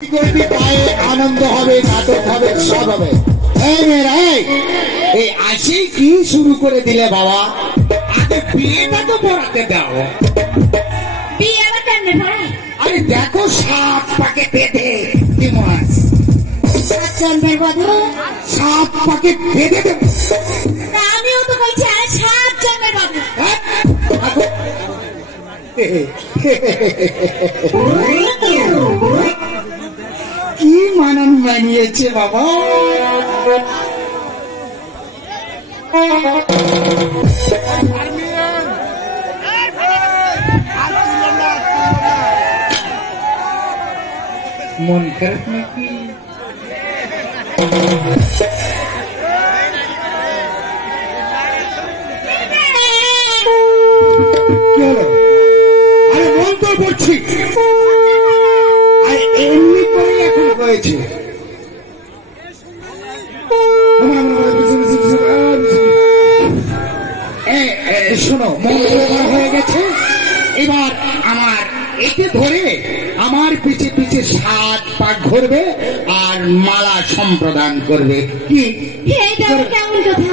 করবি পায়ে আনন্দ হবে, নাটক হবে, সব হবে। এই মেয়েরা এই আসি কি শুরু করে দিলে বাবা? আগে বিয়েটা তো পড়াতে দাও। বিয়ে আবার কেমনে পড়ায়? আরে দেখো 7 পাকে বেঁধে কি মাছ, চন্দ্রের বধূ 7 পাকে বেঁধে দেব। আমিও তো বলছি আরে 7 চন্দ্রের বধূ। কি মানান মানিয়েছে বাবা। মন খারাপ নাকি? কি হলো? আরে মন তো করছি, আরে এমনি করে এখন হয়েছে। শোনো, মন হয়ে গেছে। এবার আমার একে ধরে আমার পিছে পিছে 7 পাক ঘুরবে আর মালা সম্প্রদান করবে। কি এইটা কেমন কথা?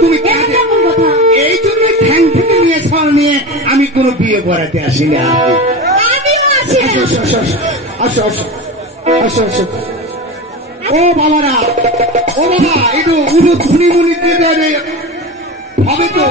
তুমি এটা কেমন কথা? এই জন্য ঠ্যাং থেকে নিয়ে ছল নিয়ে আমি কোনো বিয়ে করাতে আসিনি। আমিও আছি না। আসো আসো আসো আসো আসো আসো। ও বাবারা, ও বাবা, একটু উঠো, ধুনি মুনি দিয়ে হবে তো।